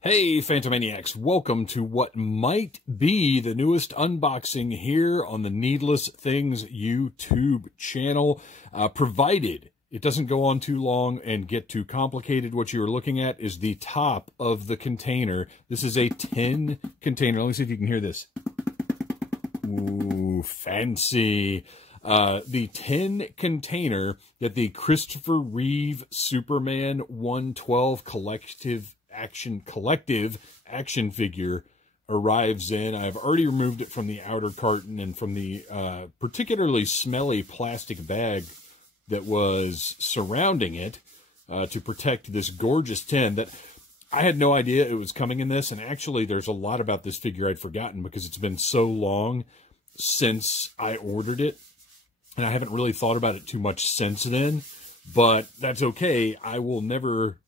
Hey Phantomaniacs, welcome to what might be the newest unboxing here on the Needless Things YouTube channel, provided it doesn't go on too long and get too complicated. What you are looking at is the top of the container. This is a tin container. Let me see if you can hear this. Ooh, fancy. The tin container that the Christopher Reeve Superman 112 collective action figure arrives in. I've already removed it from the outer carton and from the particularly smelly plastic bag that was surrounding it to protect this gorgeous tin that I had no idea it was coming in this. And actually there's a lot about this figure I'd forgotten because it's been so long since I ordered it, and I haven't really thought about it too much since then, but that's okay. I will never,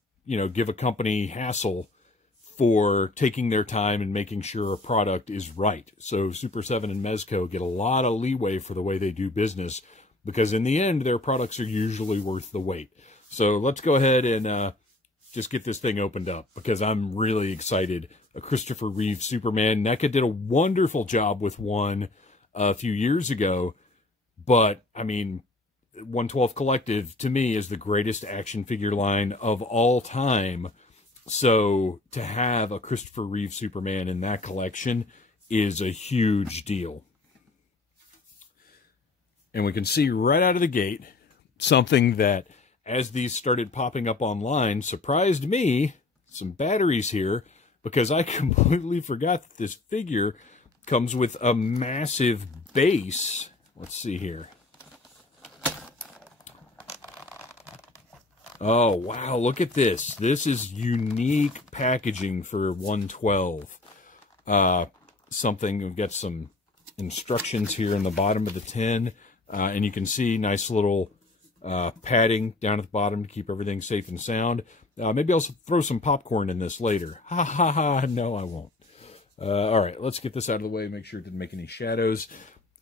give a company hassle for taking their time and making sure a product is right. So Super 7 and Mezco get a lot of leeway for the way they do business, because in the end, their products are usually worth the wait. So let's go ahead and just get this thing opened up, because I'm really excited. A Christopher Reeve Superman. NECA did a wonderful job with one a few years ago, but I mean, 112 Collective to me is the greatest action figure line of all time. So to have a Christopher Reeve Superman in that collection is a huge deal. And we can see right out of the gate something that, as these started popping up online, surprised me. Some batteries here, because I completely forgot that this figure comes with a massive base. Let's see here. Oh, wow, look at this. This is unique packaging for 112. We've got some instructions here in the bottom of the tin, and you can see nice little padding down at the bottom to keep everything safe and sound. Maybe I'll throw some popcorn in this later. Ha ha ha, no I won't. All right, let's get this out of the way, make sure it didn't make any shadows.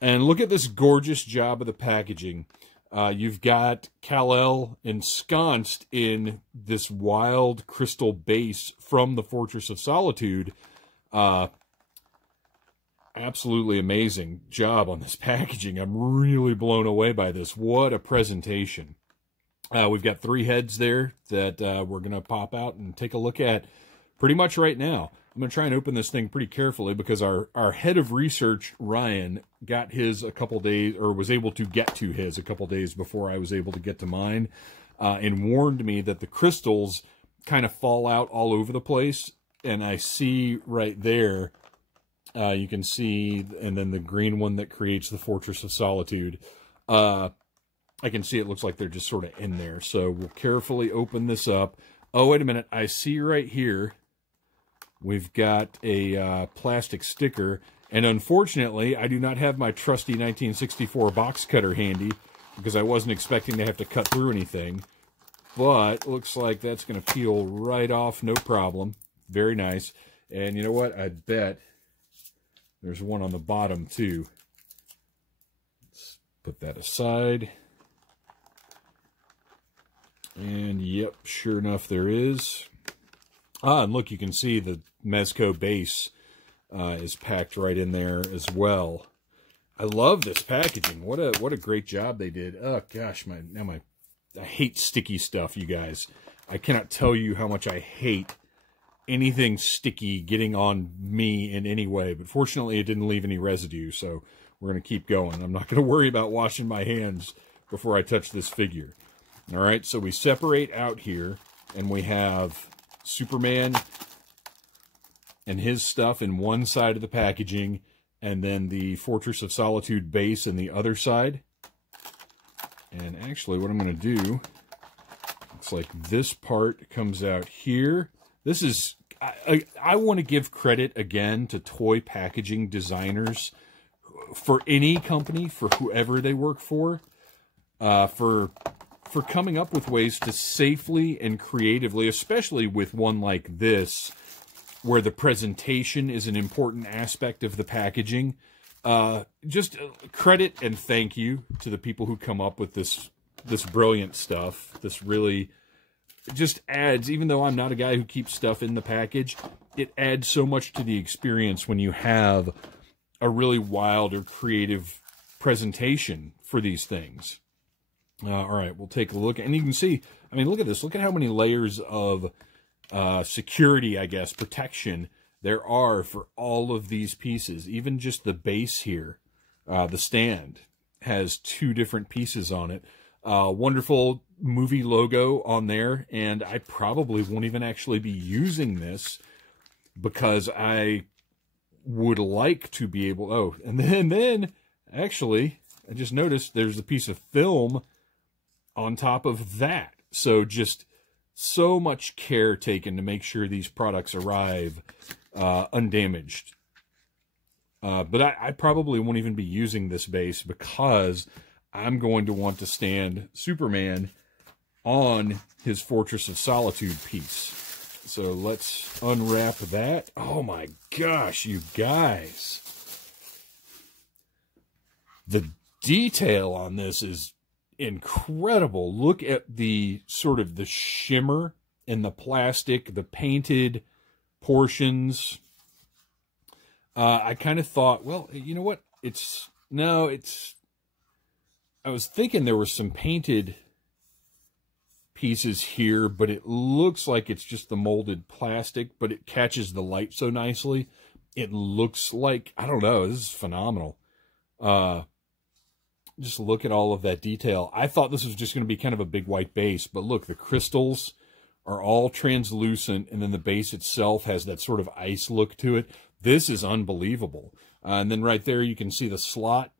And look at this gorgeous job of the packaging. You've got Kal-El ensconced in this wild crystal base from the Fortress of Solitude. Absolutely amazing job on this packaging. I'm really blown away by this. What a presentation. We've got 3 heads there that we're going to pop out and take a look at pretty much right now. I'm going to try and open this thing pretty carefully, because our head of research, Ryan, got his a couple days, or was able to get to his a couple days before I was able to get to mine, and warned me that the crystals kind of fall out all over the place. And I see right there, you can see, and then the green one that creates the Fortress of Solitude. I can see it looks like they're just sort of in there. So we'll carefully open this up. Oh, wait a minute. I see right here, we've got a plastic sticker, and unfortunately, I do not have my trusty 1964 box cutter handy, because I wasn't expecting to have to cut through anything, but looks like that's going to peel right off, no problem. Very nice. And you know what? I bet there's one on the bottom, too. Let's put that aside. And yep, sure enough, there is. And look, you can see the Mezco base is packed right in there as well. I love this packaging. What a great job they did. Oh gosh, I hate sticky stuff, you guys. I cannot tell you how much I hate anything sticky getting on me in any way. But fortunately, it didn't leave any residue, so we're going to keep going. I'm not going to worry about washing my hands before I touch this figure. All right, so we separate out here, and we have Superman and his stuff in one side of the packaging, and then the Fortress of Solitude base in the other side. And actually, what I'm going to do, looks like this part comes out here. This is, I want to give credit again to toy packaging designers for any company, for whoever they work for coming up with ways to safely and creatively, especially with one like this, where the presentation is an important aspect of the packaging. Just credit and thank you to the people who come up with this brilliant stuff. This really just adds, even though I'm not a guy who keeps stuff in the package, it adds so much to the experience when you have a really wild or creative presentation for these things. All right, we'll take a look. And you can see, I mean, look at this. Look at how many layers of security, I guess, protection there are for all of these pieces. Even just the base here, the stand, has 2 different pieces on it. Wonderful movie logo on there. And I probably won't even actually be using this because I would like to be able... Oh, and then actually, I just noticed there's a piece of film on top of that. So just so much care taken to make sure these products arrive undamaged. But I probably won't even be using this base because I'm going to want to stand Superman on his Fortress of Solitude piece. So let's unwrap that. Oh my gosh, you guys. The detail on this is incredible. Look at the sort of the shimmer in the plastic, the painted portions. I kind of thought, well, you know what? I was thinking there were some painted pieces here, but it looks like it's just the molded plastic, but it catches the light so nicely. It looks like, I don't know, this is phenomenal. Just look at all of that detail. I thought this was just going to be kind of a big white base, but look, the crystals are all translucent, and then the base itself has that sort of ice look to it. This is unbelievable. And then right there, you can see the slot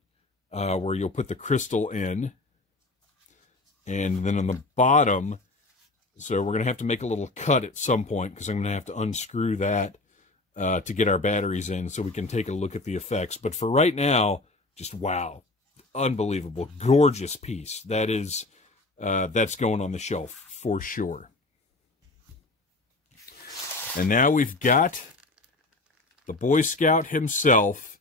where you'll put the crystal in. And then on the bottom, so we're going to have to make a little cut at some point because I'm going to have to unscrew that to get our batteries in so we can take a look at the effects. But for right now, just wow. Unbelievable. Gorgeous piece. That is, that's going on the shelf for sure. And now we've got the Boy Scout himself.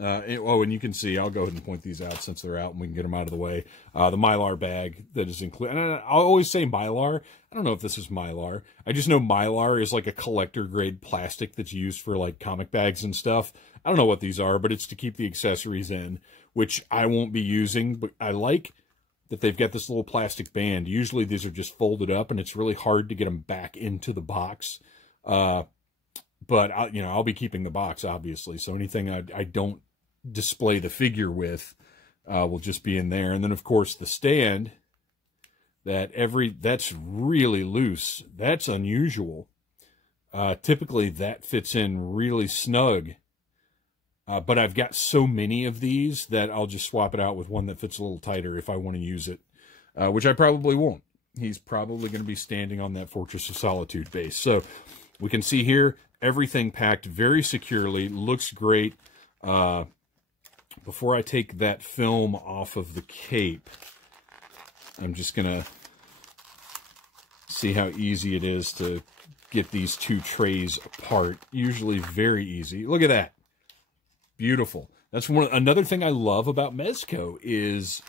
And you can see, I'll go ahead and point these out since they're out and we can get them out of the way. The Mylar bag that is included. And I always say Mylar. I don't know if this is Mylar. I just know Mylar is like a collector grade plastic that's used for like comic bags and stuff. I don't know what these are, but it's to keep the accessories in, which I won't be using. But I like that they've got this little plastic band. Usually these are just folded up and it's really hard to get them back into the box. But I'll be keeping the box, obviously. So anything I don't display the figure with will just be in there. And then of course the stand that's really loose. That's unusual. Typically that fits in really snug. But I've got so many of these that I'll just swap it out with one that fits a little tighter if I want to use it, which I probably won't. He's probably going to be standing on that Fortress of Solitude base. So we can see here, everything packed very securely, looks great. Before I take that film off of the cape, I'm just going to see how easy it is to get these 2 trays apart. Usually very easy. Look at that. Beautiful. That's another thing I love about Mezco is,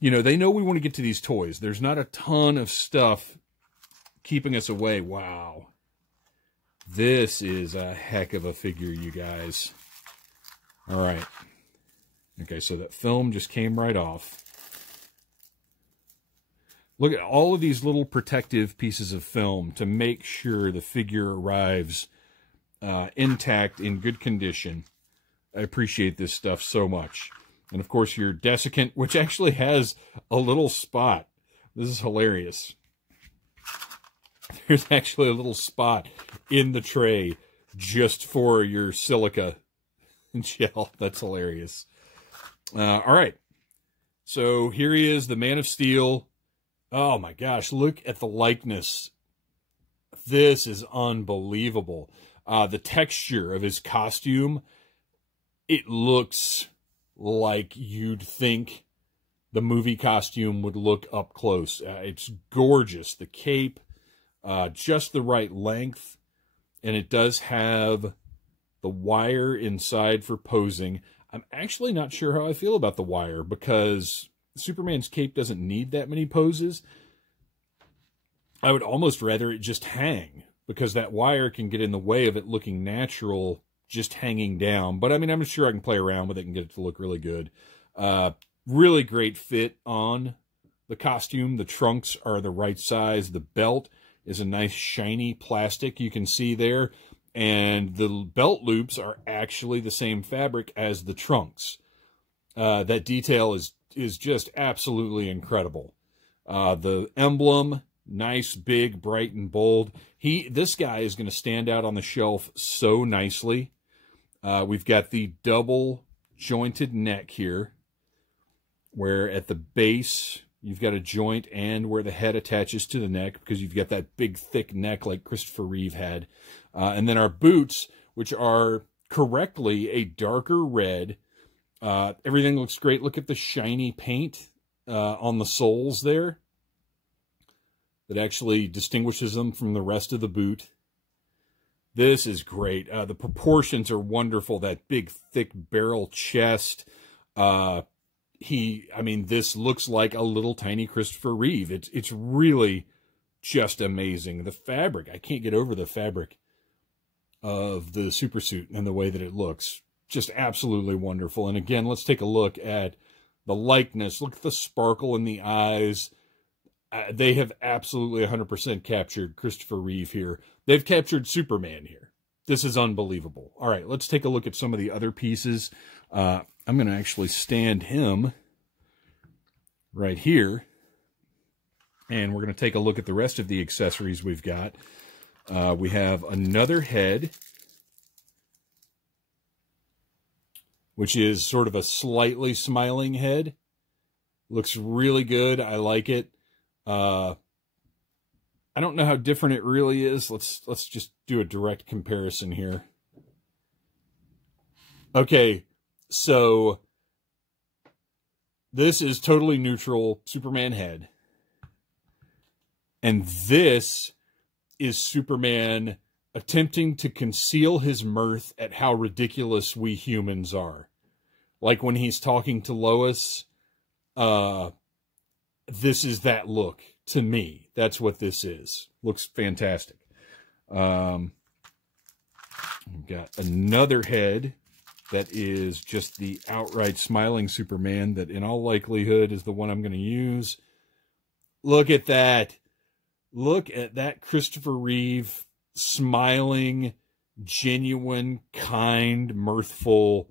they know we want to get to these toys. There's not a ton of stuff keeping us away. Wow. This is a heck of a figure, you guys. All right. Okay, so that film just came right off. Look at all of these little protective pieces of film to make sure the figure arrives intact, in good condition. I appreciate this stuff so much. And of course your desiccant, which actually has a little spot. This is hilarious. There's actually a little spot in the tray just for your silica gel. That's hilarious. All right. So here he is, the Man of Steel. Oh my gosh, look at the likeness. This is unbelievable. The texture of his costume, it looks like you'd think the movie costume would look up close. It's gorgeous. The cape, just the right length, and it does have the wire inside for posing. I'm actually not sure how I feel about the wire because Superman's cape doesn't need that many poses. I would almost rather it just hang, because that wire can get in the way of it looking natural just hanging down. But I mean, I'm sure I can play around with it and get it to look really good. Really great fit on the costume. The trunks are the right size. The belt is a nice shiny plastic you can see there. And the belt loops are actually the same fabric as the trunks. That detail is just absolutely incredible. The emblem, nice, big, bright, and bold. This guy is going to stand out on the shelf so nicely. We've got the double jointed neck here, where at the base you've got a joint and where the head attaches to the neck, because you've got that big, thick neck like Christopher Reeve had. And then our boots, which are correctly a darker red. Everything looks great. Look at the shiny paint on the soles there. That actually distinguishes them from the rest of the boot. This is great. The proportions are wonderful. That big, thick barrel chest. I mean, this looks like a little tiny Christopher Reeve. It's really just amazing. The fabric, I can't get over the fabric of the supersuit and the way that it looks. Just absolutely wonderful. And again, let's take a look at the likeness. Look at the sparkle in the eyes. They have absolutely 100% captured Christopher Reeve here. They've captured Superman here. This is unbelievable. All right, let's take a look at some of the other pieces. I'm going to actually stand him right here. And we're going to take a look at the rest of the accessories we've got. We have another head, which is sort of a slightly smiling head. Looks really good. I like it. I don't know how different it really is. Let's just do a direct comparison here. Okay, so this is totally neutral Superman head. And this is Superman attempting to conceal his mirth at how ridiculous we humans are. Like when he's talking to Lois, this is that look to me. That's what this is. Looks fantastic. We've got another head that is just the outright smiling Superman that in all likelihood is the one I'm going to use. Look at that. Look at that Christopher Reeve smiling, genuine, kind, mirthful,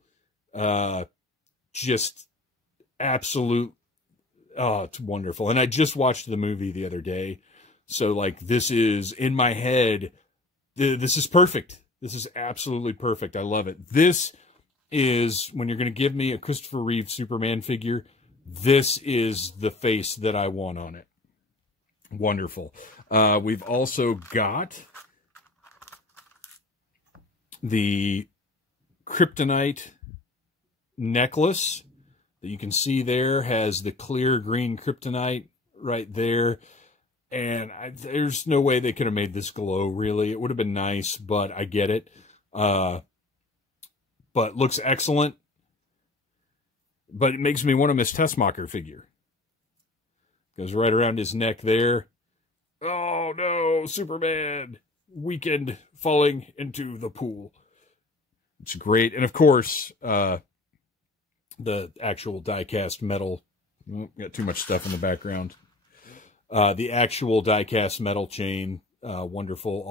just absolute. Oh, it's wonderful. And I just watched the movie the other day. So, like, this is, in my head, this is perfect. This is absolutely perfect. I love it. This is, when you're going to give me a Christopher Reeve Superman figure, this is the face that I want on it. Wonderful. We've also got the Kryptonite necklace that you can see there, has the clear green Kryptonite right there. And there's no way they could have made this glow, really. It would have been nice, but I get it. But looks excellent. But it makes me want a Miss Tessmacher figure. Goes right around his neck there. Oh, no, Superman. Weakened, falling into the pool. It's great. And, of course, the actual die-cast metal. Oh, got too much stuff in the background. The actual die-cast metal chain. Wonderful.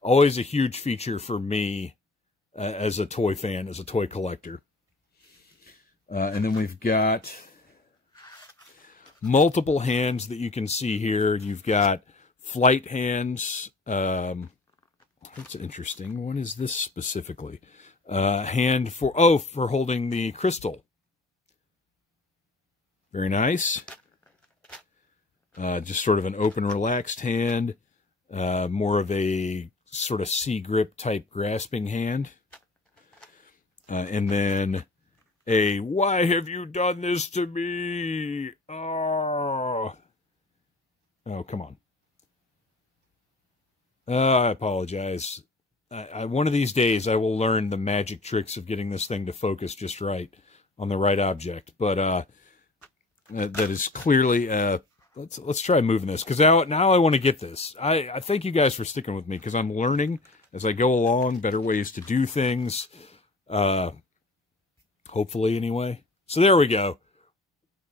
Always a huge feature for me as a toy fan, as a toy collector. And then we've got multiple hands that you can see here. You've got flight hands. That's interesting. What is this specifically? Hand for holding the crystal. Very nice. Just sort of an open, relaxed hand. More of a sort of C-grip type grasping hand. And then a, why have you done this to me? Oh, come on. I apologize. One of these days I will learn the magic tricks of getting this thing to focus just right on the right object. But that is clearly a let's try moving this, because now I want to get this. I thank you guys for sticking with me, because I'm learning as I go along better ways to do things. Hopefully, anyway. So there we go.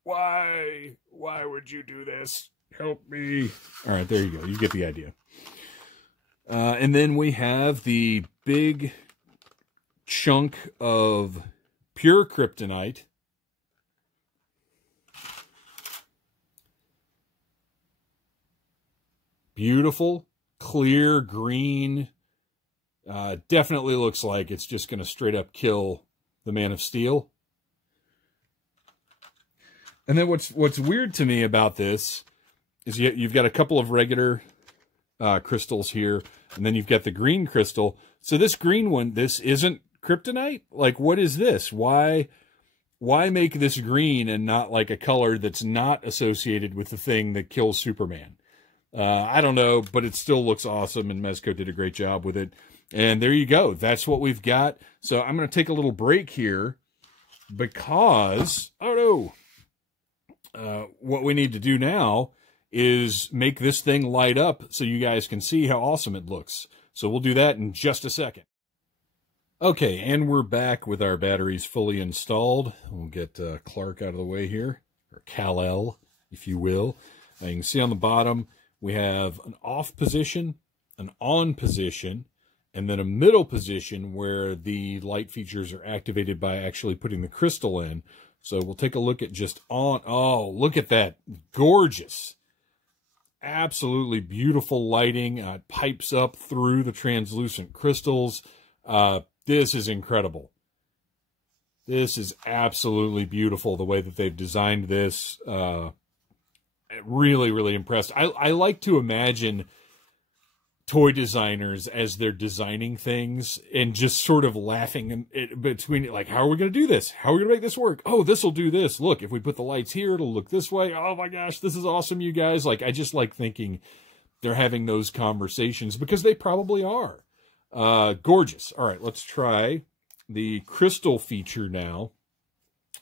Why would you do this? Help me. All right, there you go. You get the idea. And then we have the big chunk of pure Kryptonite. Beautiful, clear, green. Definitely looks like it's just going to straight up kill the Man of Steel. And then what's weird to me about this is you've got a couple of regular crystals here, and then you've got the green crystal. So this green one, this isn't Kryptonite? Like, what is this? Why make this green and not like a color that's not associated with the thing that kills Superman? I don't know, but it still looks awesome, and Mezco did a great job with it. And there you go. That's what we've got. So I'm going to take a little break here because, oh no, what we need to do now is make this thing light up so you guys can see how awesome it looks. So we'll do that in just a second. Okay, and we're back with our batteries fully installed. We'll get Clark out of the way here, or Kal-El, if you will. You can see on the bottom, we have an off position, an on position, and then a middle position where the light features are activated by actually putting the crystal in. So we'll take a look at just on. Oh, look at that. Gorgeous. Absolutely beautiful lighting. It pipes up through the translucent crystals. This is incredible. This is absolutely beautiful, the way that they've designed this. Really, really impressed. I like to imagine toy designers as they're designing things and just sort of laughing between it, like, how are we going to do this? How are we going to make this work? Oh, this will do this. Look, if we put the lights here, it'll look this way. Oh my gosh, this is awesome, you guys. Like, I just like thinking they're having those conversations, because they probably are. Gorgeous. All right, let's try the crystal feature now.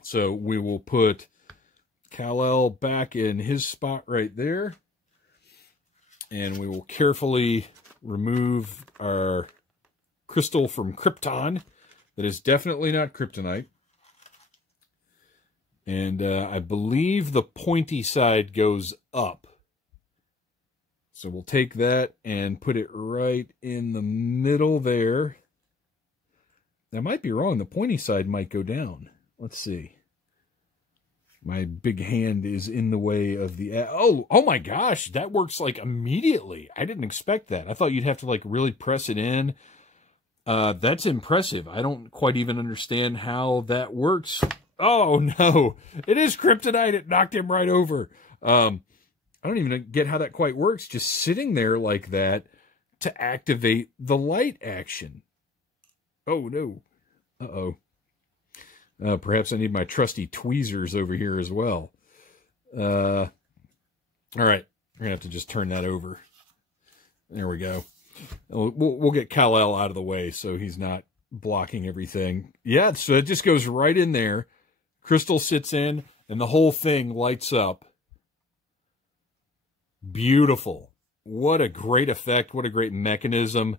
So we will put Kal-El back in his spot right there. And we will carefully remove our crystal from Krypton. That is definitely not Kryptonite. And I believe the pointy side goes up. So we'll take that and put it right in the middle there. I might be wrong. The pointy side might go down. Let's see. My big hand is in the way of the... Oh my gosh, that works like immediately. I didn't expect that. I thought you'd have to like really press it in. That's impressive. I don't quite even understand how that works. Oh no, it is Kryptonite. It knocked him right over. I don't even get how that quite works. Just sitting there like that to activate the light action. Oh no. Uh-oh. Perhaps I need my trusty tweezers over here as well. All right. We're going to have to just turn that over. There we go. We'll get Kal-El out of the way so he's not blocking everything. Yeah, so it just goes right in there. Crystal sits in, and the whole thing lights up. Beautiful. What a great effect. What a great mechanism.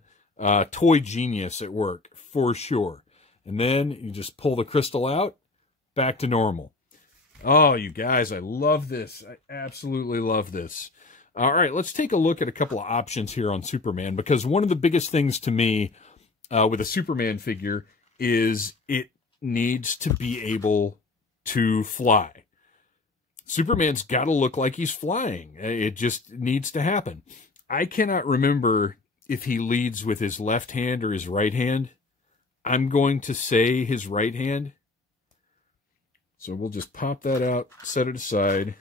Toy genius at work, for sure. And then you just pull the crystal out, back to normal. Oh, you guys, I love this. I absolutely love this. All right, let's take a look at a couple of options here on Superman, because one of the biggest things to me with a Superman figure is it needs to be able to fly. Superman's got to look like he's flying. It just needs to happen. I cannot remember if he leads with his left hand or his right hand. I'm going to say his right hand. So we'll just pop that out, set it aside,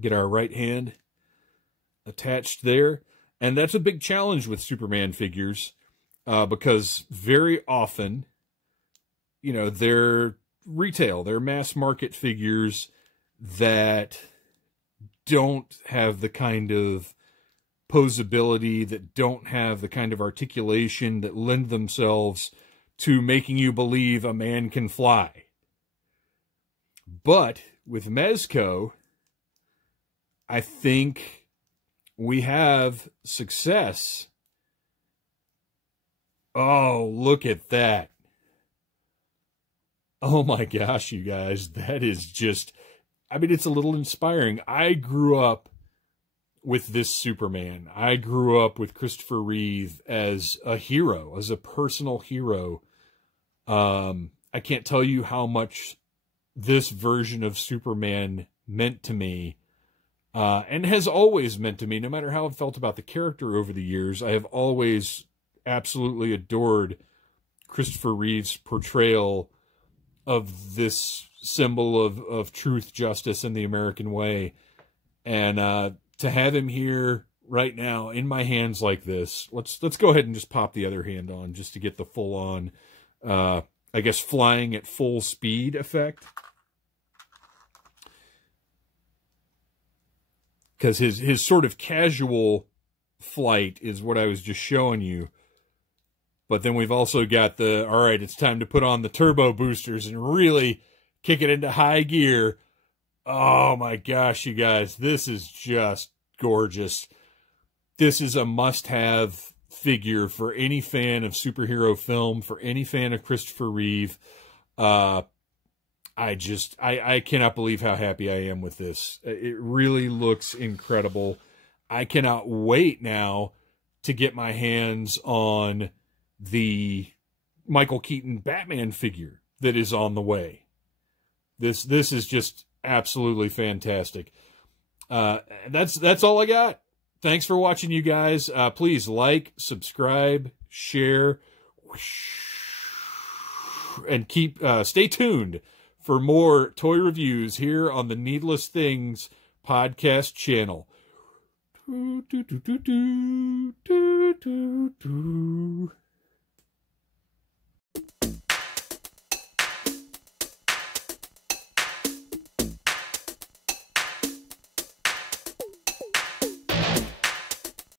get our right hand attached there. And that's a big challenge with Superman figures because very often, you know, they're retail, they're mass market figures that don't have the kind of posability, that don't have the kind of articulation that lend themselves to making you believe a man can fly. But with Mezco, I think we have success. Oh, look at that. Oh my gosh, you guys, that is just, I mean, it's a little inspiring. I grew up with this Superman. I grew up with Christopher Reeve as a hero, as a personal hero. I can't tell you how much this version of Superman meant to me, and has always meant to me, no matter how I've felt about the character over the years. I have always absolutely adored Christopher Reeve's portrayal of this symbol of truth, justice, and the American way. And to have him here right now in my hands like this, let's go ahead and just pop the other hand on just to get the full on, I guess, flying at full speed effect. Because his sort of casual flight is what I was just showing you. But then we've also got the, all right, it's time to put on the turbo boosters and really kick it into high gear. Oh my gosh, you guys, this is just gorgeous. This is a must-have figure for any fan of superhero film, for any fan of Christopher Reeve. I cannot believe how happy I am with this. It really looks incredible. I cannot wait now to get my hands on the Michael Keaton Batman figure that is on the way. This is just absolutely fantastic. That's all I got. Thanks for watching, you guys. Please like, subscribe, share, and stay tuned for more toy reviews here on the Needless Things podcast channel.